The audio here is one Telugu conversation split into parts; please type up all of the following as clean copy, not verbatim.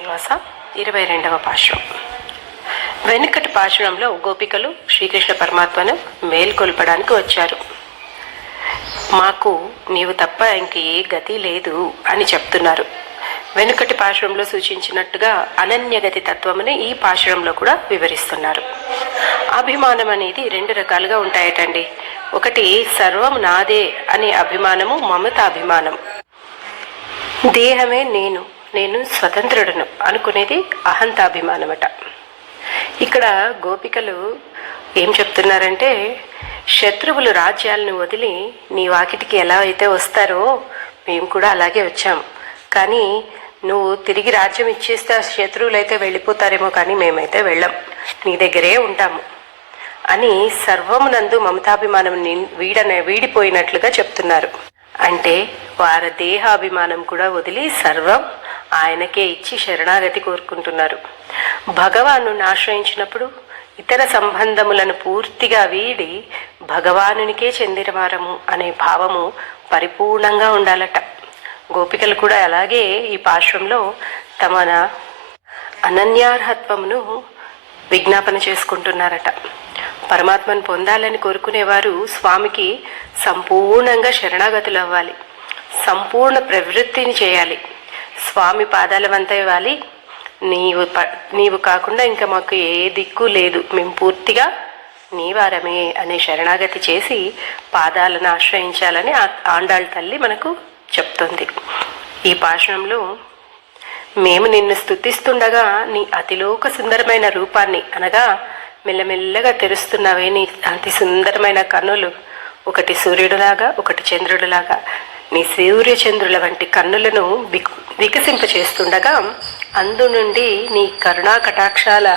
శ్రీనివాస 22వ పాశురం. వెనుకటి పాశురంలో గోపికలు శ్రీకృష్ణ పరమాత్మను మేల్కొల్పడానికి వచ్చారు. మాకు నీవు తప్ప ఇంక ఏ గతి లేదు అని చెప్తున్నారు. వెనుకటి పాశురంలో సూచించినట్టుగా అనన్యగతి తత్వముని ఈ పాశురంలో కూడా వివరిస్తున్నారు. అభిమానం అనేది రెండు రకాలుగా ఉంటాయటండి. ఒకటి సర్వం నాదే అనే అభిమానము, మమత అభిమానం. దేహమే నేను స్వతంత్రుడను అనుకునేది అహంతాభిమానమట. ఇక్కడ గోపికలు ఏం చెప్తున్నారంటే, శత్రువులు రాజ్యాలను వదిలి నీ వాకిటికి ఎలా అయితే వస్తారో మేము కూడా అలాగే వచ్చాము, కానీ నువ్వు తిరిగి రాజ్యం ఇచ్చేస్తే శత్రువులు అయితే వెళ్ళిపోతారేమో, కానీ మేమైతే వెళ్ళాం, నీ దగ్గరే ఉంటాము అని సర్వమునందు మమతాభిమానం వీడిపోయినట్లుగా చెప్తున్నారు. అంటే వారి దేహాభిమానం కూడా వదిలి సర్వం ఆయనకే ఇచ్చి శరణాగతి కోరుకుంటున్నారు. భగవాను ఆశ్రయించినప్పుడు ఇతర సంబంధములను పూర్తిగా వీడి భగవానునికే చెందినవారము అనే భావము పరిపూర్ణంగా ఉండాలట. గోపికలు కూడా అలాగే ఈ పాశ్వంలో తమ అనన్యార్హత్వమును విజ్ఞాపన చేసుకుంటున్నారట. పరమాత్మను పొందాలని కోరుకునేవారు స్వామికి సంపూర్ణంగా శరణాగతులు అవ్వాలి, సంపూర్ణ ప్రవృత్తిని చేయాలి, స్వామి పాదాల వంత ఇవ్వాలి. నీవు కాకుండా ఇంకా మాకు ఏ దిక్కు లేదు, మేము పూర్తిగా నీవారమే అనే శరణాగతి చేసి పాదాలను ఆశ్రయించాలని ఆండాళ్ళ తల్లి మనకు చెప్తుంది. ఈ పాశురంలో మేము నిన్ను స్తుతిస్తుండగా నీ అతిలోక సుందరమైన రూపాన్ని, అనగా మెల్లమెల్లగా తెరుస్తున్నవే నీ అతి సుందరమైన కన్నులు, ఒకటి సూర్యుడులాగా ఒకటి చంద్రుడిలాగా, నీ సూర్యచంద్రుల వంటి కన్నులను వికసింపచేస్తుండగా అందు నుండి నీ కరుణా కటాక్షాల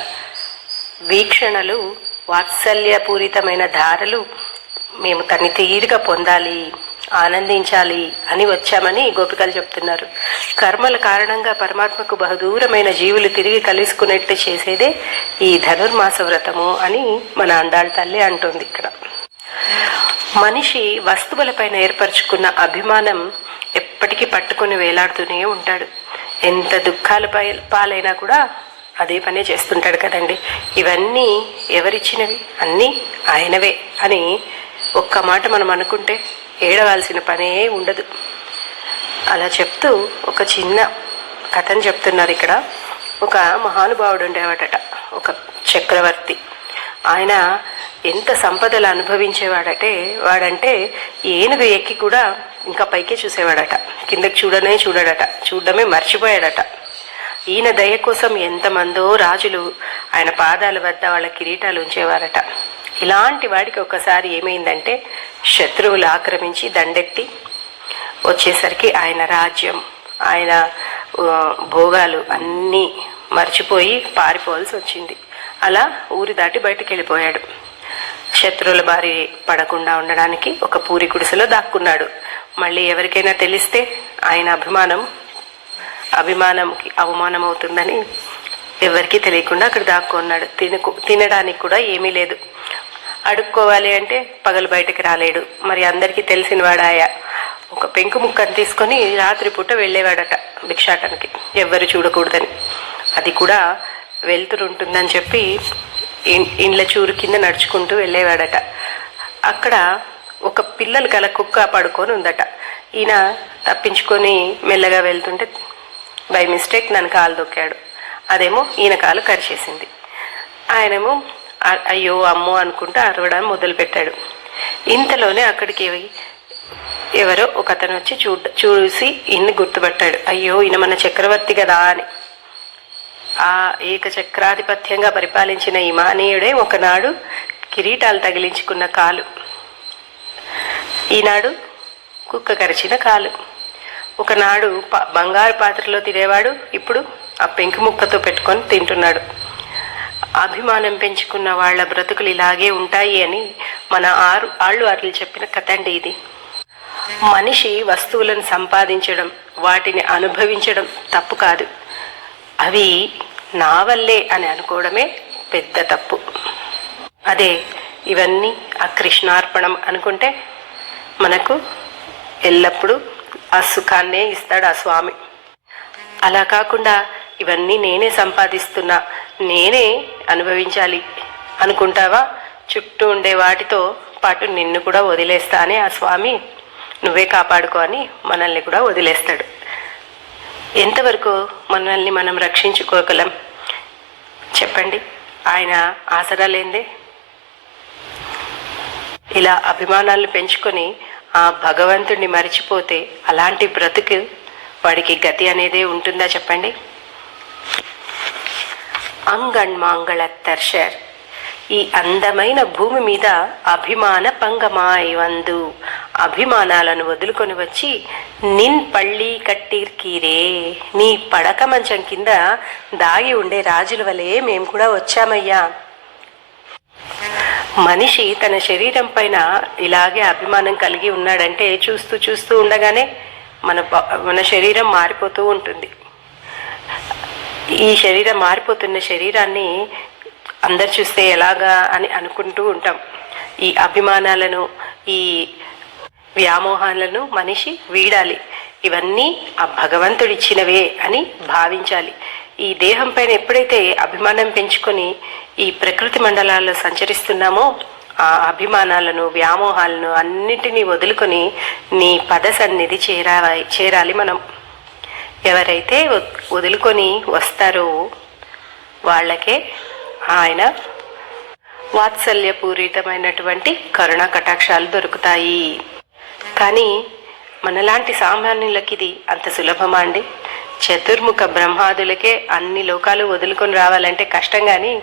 వీక్షణలు, వాత్సల్యపూరితమైన ధారలు మేము తన్ని తీరుగా పొందాలి, ఆనందించాలి అని వచ్చామని గోపికలు చెప్తున్నారు. కర్మల కారణంగా పరమాత్మకు బహుదూరమైన జీవులు తిరిగి కలుసుకునేట్టు చేసేదే ఈ ధనుర్మాస వ్రతము అని మన అండాళ్ళ తల్లి అంటుంది. ఇక్కడ మనిషి వస్తువులపైన ఏర్పరచుకున్న అభిమానం ఎప్పటికీ పట్టుకుని వేలాడుతూనే ఉంటాడు. ఎంత దుఃఖాల పాలైనా కూడా అదే పనే చేస్తుంటాడు కదండి. ఇవన్నీ ఎవరిచ్చినవి? అన్నీ ఆయనవే అని ఒక్క మాట మనం అనుకుంటే ఏడవాల్సిన పనే ఉండదు. అలా చెప్తూ ఒక చిన్న కథను చెప్తున్నారు. ఇక్కడ ఒక మహానుభావుడు ఉండేవాడట, ఒక చక్రవర్తి. ఆయన ఎంత సంపదలు అనుభవించేవాడంటే ఏనుగు ఎక్కి కూడా ఇంకా పైకే చూసేవాడట, కిందకి చూడడమే మర్చిపోయాడట. ఈయన దయ కోసం ఎంతమందో రాజులు ఆయన పాదాల వద్ద వాళ్ళ కిరీటాలు ఉంచేవారట. ఇలాంటి వాడికి ఒకసారి ఏమైందంటే, శత్రువులు ఆక్రమించి దండెత్తి వచ్చేసరికి ఆయన రాజ్యం, ఆయన భోగాలు అన్నీ మర్చిపోయి పారిపోవాల్సి వచ్చింది. అలా ఊరి దాటి బయటికి వెళ్ళిపోయాడు. శత్రువుల బారి పడకుండా ఉండడానికి ఒక పూరి గుడిసెలో దాక్కున్నాడు. మళ్ళీ ఎవరికైనా తెలిస్తే ఆయన అభిమానంకి అవమానం అవుతుందని ఎవరికీ తెలియకుండా అక్కడ దాక్కున్నాడు. తినడానికి కూడా ఏమీ లేదు. అడుక్కోవాలి అంటే పగలు బయటకు రాలేడు. మరి అందరికీ తెలిసిన వాడాయ ఒక పెంకు ముక్కను తీసుకొని రాత్రిపూట వెళ్ళేవాడట భిక్షాటనకి, ఎవ్వరు చూడకూడదని. అది కూడా వెలుతురు ఉంటుందని చెప్పి ఇండ్ల చూరు కింద నడుచుకుంటూ వెళ్ళేవాడట. అక్కడ ఒక పిల్లలు గల కుక్క పడుకొని ఉందట. ఈయన తప్పించుకొని మెల్లగా వెళ్తుంటే బై మిస్టేక్ నన్ను కాలు దొక్కాడు. అదేమో ఈయన కాలు కరిచేసింది. ఆయనేమో అయ్యో అమ్మో అనుకుంటూ అరవడం మొదలుపెట్టాడు. ఇంతలోనే అక్కడికి ఎవరో ఒక అతను వచ్చి చూసి ఈయన్ని గుర్తుపట్టాడు. అయ్యో ఈయన మన చక్రవర్తి కదా అని. ఆ ఏకచక్రాధిపత్యంగా పరిపాలించిన ఈ మహనీయుడే ఒకనాడు కిరీటాలు తగిలించుకున్న కాలు, ఈనాడు కుక్క కరిచిన కాలు. ఒకనాడు బంగారు పాత్రలో తినేవాడు, ఇప్పుడు ఆ పెంకు ముక్కతో పెట్టుకొని తింటున్నాడు. అభిమానం పెంచుకున్న వాళ్ళ బ్రతుకులు ఇలాగే ఉంటాయి అని మన ఆళ్ళు చెప్పిన కథ అండి ఇది. మనిషి వస్తువులను సంపాదించడం, వాటిని అనుభవించడం తప్పు కాదు, అవి నా వల్లే అని అనుకోవడమే పెద్ద తప్పు. అదే ఇవన్నీ ఆ కృష్ణార్పణం అనుకుంటే మనకు ఎల్లప్పుడూ ఆ సుఖాన్నే ఇస్తాడు ఆ స్వామి. అలా కాకుండా ఇవన్నీ నేనే సంపాదిస్తున్నా, నేనే అనుభవించాలి అనుకుంటావా? చుట్టూ ఉండే వాటితో పాటు నిన్ను కూడా వదిలేస్తా అని ఆ స్వామి నువ్వే కాపాడుకో అని మనల్ని కూడా వదిలేస్తాడు. ఎంతవరకు మనల్ని మనం రక్షించుకోగలం చెప్పండి? ఆయన ఆసరా లేందే. ఇలా అభిమానాలను పెంచుకొని ఆ భగవంతుడిని మరిచిపోతే అలాంటి బ్రతుకు వాడికి గతి అనేదే ఉంటుందా చెప్పండి? అంగణ్మాంగళత్తర్షర్, ఈ అందమైన భూమి మీద అభిమాన పంగమాయ్ వందు, అభిమానాలను వదులుకొని వచ్చి నిన్ పళ్ళీ కట్టిర్కీరే, నీ పడక మంచం కింద దాగి ఉండే రాజుల వలె మేము కూడా వచ్చామయ్యా. మనిషి తన శరీరం పైన ఇలాగే అభిమానం కలిగి ఉన్నాడంటే చూస్తూ చూస్తూ ఉండగానే మన శరీరం మారిపోతూ ఉంటుంది. ఈ శరీరం మారిపోతున్న శరీరాన్ని అందరు చూస్తే ఎలాగా అని అనుకుంటూ ఉంటాం. ఈ అభిమానాలను, ఈ వ్యామోహాలను మనిషి వీడాలి. ఇవన్నీ ఆ భగవంతుడిచ్చినవే అని భావించాలి. ఈ దేహం పైన ఎప్పుడైతే అభిమానం పెంచుకొని ఈ ప్రకృతి మండలాల్లో సంచరిస్తున్నామో ఆ అభిమానాలను, వ్యామోహాలను అన్నిటినీ వదులుకొని నీ పద సన్నిధి చేరాలి మనం. ఎవరైతే వదులుకొని వస్తారో వాళ్ళకే ఆయన వాత్సల్యపూరితమైనటువంటి కరుణా కటాక్షాలు దొరుకుతాయి. కానీ మనలాంటి సామాన్యులకి ఇది అంత సులభమా అండి? చతుర్ముఖ బ్రహ్మాదులకే అన్ని లోకాలు వదులుకొని రావాలంటే కష్టం, కానీ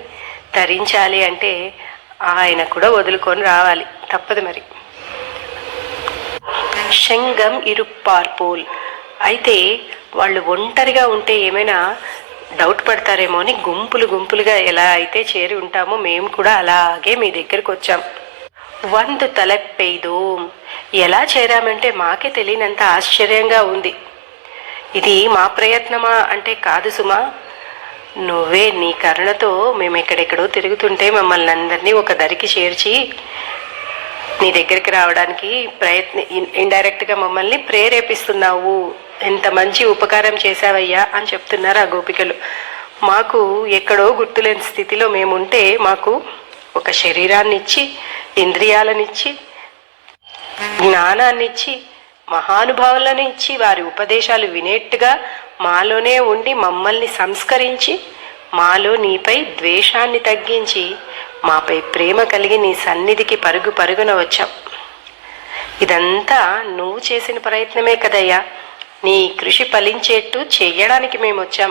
తరించాలి అంటే ఆయన కూడా వదులుకొని రావాలి, తప్పదు మరి. శంగం ఇరుప్పార్పోల్, అయితే వాళ్ళు ఒంటరిగా ఉంటే ఏమైనా డౌట్ పడతారేమో అని గుంపులు గుంపులుగా ఎలా అయితే చేరి ఉంటామో మేము కూడా అలాగే మీ దగ్గరకు వచ్చాం. వందు తలపెయ్దోం, ఎలా చేరామంటే మాకే తెలియనంత ఆశ్చర్యంగా ఉంది. ఇది మా ప్రయత్నమా అంటే కాదు సుమా, నువ్వే నీ కరుణతో మేము ఎక్కడెక్కడో తిరుగుతుంటే మమ్మల్ని అందరినీ ఒక దరికి చేర్చి నీ దగ్గరికి రావడానికి ఇండైరెక్ట్గా మమ్మల్ని ప్రేరేపిస్తున్నావు. ఎంత మంచి ఉపకారం చేశావయ్యా అని చెప్తున్నారు ఆ గోపికలు. మాకు ఎక్కడో గుర్తులేని స్థితిలో మేముంటే మాకు ఒక శరీరాన్ని ఇచ్చి, ఇంద్రియాలనిచ్చి, జ్ఞానాన్నిచ్చి, మహానుభావులను ఇచ్చి, వారి ఉపదేశాలు వినేట్టుగా మాలోనే ఉండి మమ్మల్ని సంస్కరించి, మాలో నీపై ద్వేషాన్ని తగ్గించి, మాపై ప్రేమ కలిగి నీ సన్నిధికి పరుగు పరుగున వచ్చాం. ఇదంతా నువ్వు చేసిన ప్రయత్నమే కదయ్యా. నీ కృషి ఫలించేట్టు చెయ్యడానికి మేము వచ్చాం.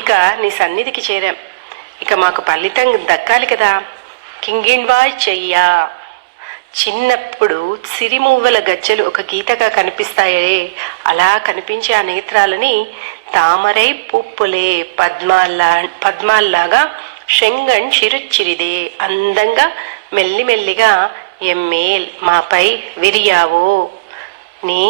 ఇక నీ సన్నిధికి చేరాం. ఇక మాకు ఫలితం దక్కాలి కదా. కింగిణ్వాయ్ చెయ్యా, చిన్నప్పుడు సిరిమూవల గజ్జలు ఒక గీతగా కనిపిస్తాయే, అలా కనిపించే ఆ నేత్రాలని తామరై పుప్పులే పద్మాల్లాగా శంగణ్ చిరుచిరిదే, అందంగా మెల్లిమెల్లిగా ఎమ్మేల్ మాపై విరియావో, నీ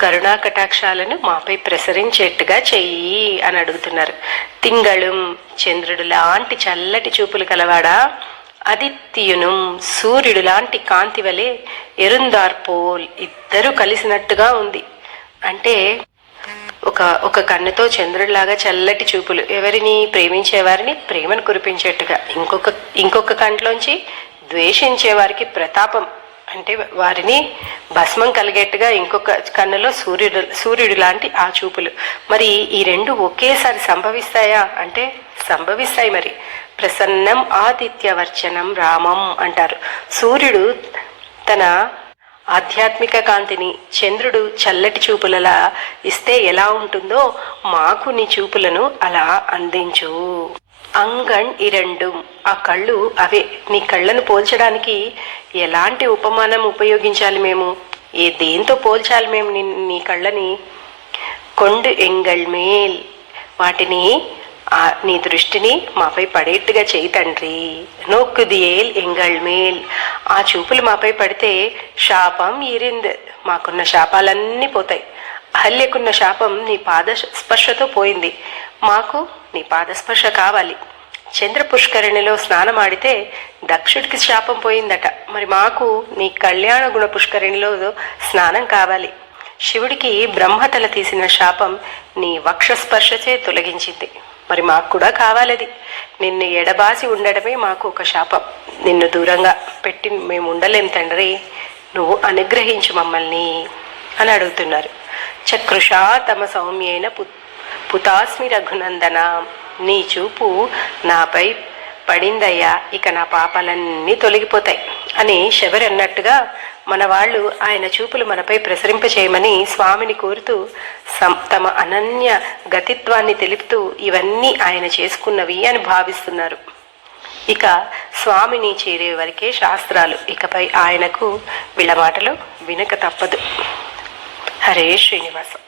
కరుణా కటాక్షాలను మాపై ప్రసరించేట్టుగా చెయ్యి అని అడుగుతున్నారు. తింగళం, చంద్రుడు లాంటి చల్లటి చూపులు కలవాడా, ఆదిత్యును, సూర్యుడు లాంటి కాంతి వలె ఎరుందార్పోల్, ఇద్దరు కలిసినట్టుగా ఉంది. అంటే ఒక కన్నుతో చంద్రుడిలాగా చల్లటి చూపులు, ఎవరిని ప్రేమించేవారిని ప్రేమను కురిపించేట్టుగా, ఇంకొక కంట్లోంచి ద్వేషించేవారికి ప్రతాపం అంటే వారిని భస్మం కలిగేట్టుగా ఇంకొక కన్నులో సూర్యుడు లాంటి ఆ చూపులు. మరి ఈ రెండు ఒకేసారి సంభవిస్తాయా అంటే సంభవిస్తాయి. మరి ప్రసన్నం ఆదిత్యవర్చనం రామం అంటారు. సూర్యుడు తన ఆధ్యాత్మిక కాంతిని చంద్రుడు చల్లటి చూపులలా ఇస్తే ఎలా ఉంటుందో మాకు నీ చూపులను అలా అందించు. అంగణ్ ఇరెండు, ఆ కళ్ళు అవే. నీ కళ్ళను పోల్చడానికి ఎలాంటి ఉపమానం ఉపయోగించాలి మేము? దేంతో పోల్చాలి మేము నీ కళ్ళని? కొండు ఎంగళ్ మేల్, వాటిని నీ దృష్టిని మాపై పడేట్టుగా చేయి తండ్రి. నోక్కుదియేల్ ఎంగళ్ మేల్, ఆ చూపులు మాపై పడితే శాపం ఇరింద్, మాకున్న శాపాలన్నీ పోతాయి. అహల్యకున్న శాపం నీ పాద స్పర్శతో పోయింది, మాకు నీ పాదస్పర్శ కావాలి. చంద్ర పుష్కరిణిలో స్నానం ఆడితే దక్షుడికి శాపం పోయిందట, మరి మాకు నీ కళ్యాణ గుణ పుష్కరిణిలో స్నానం కావాలి. శివుడికి బ్రహ్మతల తీసిన శాపం నీ వక్షస్పర్శచే తొలగించింది. మరి మాకు కూడా కావాలది. నిన్ను ఎడబాసి ఉండడమే మాకు ఒక శాపం. నిన్ను దూరంగా పెట్టి మేము ఉండలేం తండ్రి, నువ్వు అనుగ్రహించు మమ్మల్ని అని అడుగుతున్నారు. చకృషా తమ సౌమ్యైన పుతాస్మి రఘునందన, నీ చూపు నాపై పడిందయ్యా, ఇక నా పాపాలన్నీ తొలగిపోతాయి అని శబరి అన్నట్టుగా మన వాళ్ళు ఆయన చూపులు మనపై ప్రసరింపచేయమని స్వామిని కోరుతూ తమ అనన్య గతిత్వాన్ని తెలుపుతూ ఇవన్నీ ఆయన చేసుకున్నవి అని భావిస్తున్నారు. ఇక స్వామిని చేరే వరకే శాస్త్రాలు, ఇకపై ఆయనకు వీళ్ళ మాటలు వినక తప్పదు. హరే శ్రీనివాసం.